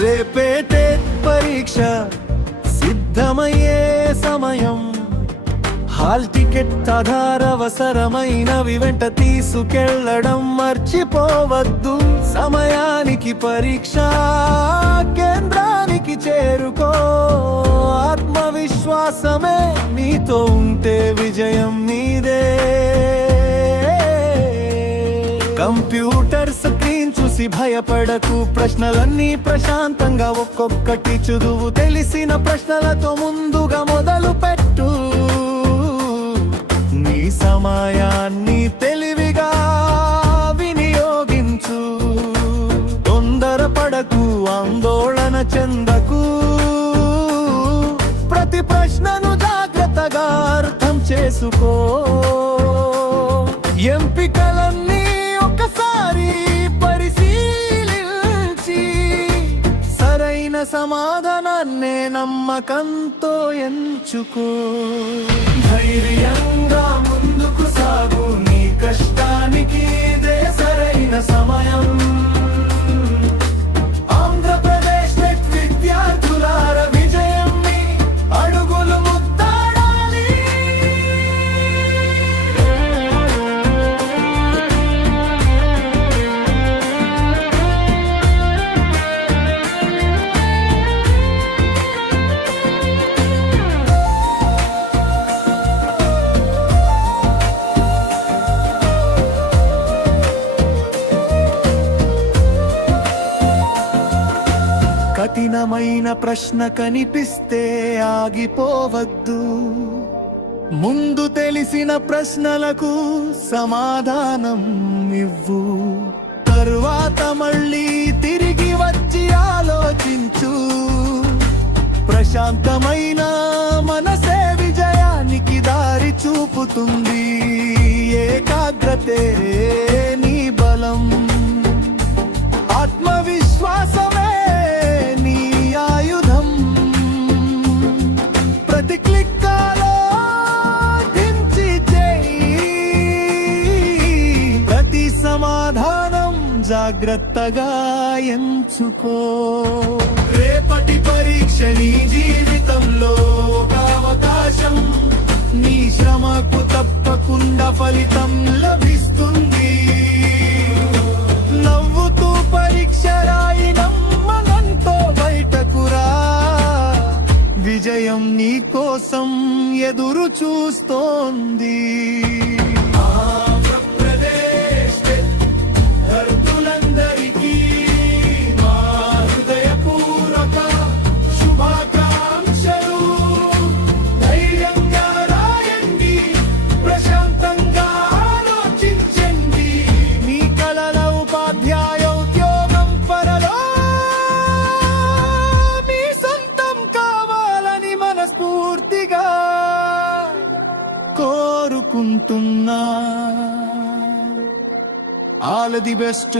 రేపేటే పరీక్ష సిద్ధమయ్యే సమయం, హాల్ టికెట్ ఆధారవసరమైనవి వెంట తీసుకెళ్లడం మర్చిపోవద్దు. సమయానికి పరీక్షా కేంద్రానికి చేరుకో, ఆత్మవిశ్వాసమే నీతో ఉంటే విజయం నీదే. కంప్యూటర్ స్క్రీన్ చూసి భయపడకు, ప్రశ్నలన్నీ ప్రశాంతంగా ఒక్కొక్కటి చదువు. తెలిసిన ప్రశ్నలతో ముందుగా మొదలు పెట్టు, నీ సమయాన్ని తెలివిగా వినియోగించు. తొందరపడకు, ఆందోళన చెందకు, ప్రతి ప్రశ్నను జాగ్రత్తగా అర్థం చేసుకో. ఎంపికలన్నీ ఒకసారి పరిశీలించి సరైన సమాధానాన్నే నమ్మకంతో ఎంచుకో. ధైర్యంగా ముందుకు సాగు, నీ కష్టానికి ఇదే సరైన సమయం. ఆంధ్రప్రదేశ్ టెక్ విద్యార్థులార విజయం నీ అడుగులు ముద్దాడాలి. కఠినమైన ప్రశ్న కనిపిస్తే ఆగిపోవద్దు, ముందు తెలిసిన ప్రశ్నలకు సమాధానం ఇవ్వు. తరువాత మళ్ళీ తిరిగి వచ్చి ఆలోచించు, ప్రశాంతమైన మనసే విజయానికి దారి చూపుతుంది. ఏకాగ్రతే నీ బలం, ఆత్మవిశ్వాసమే సమాధానం జాగ్రత్తగా ఎంచుకో. రేపటి పరీక్ష నీ జీవితంలో ఒక అవకాశం, నీ శ్రమకు తప్పకుండా ఫలితం లభిస్తుంది. నవ్వుతూ పరీక్ష రాయి, నమ్మకంతో బయటకు రా, విజయం నీ కోసం ఎదురు చూస్తోంది. కోరుకుంటున్నా. All the best.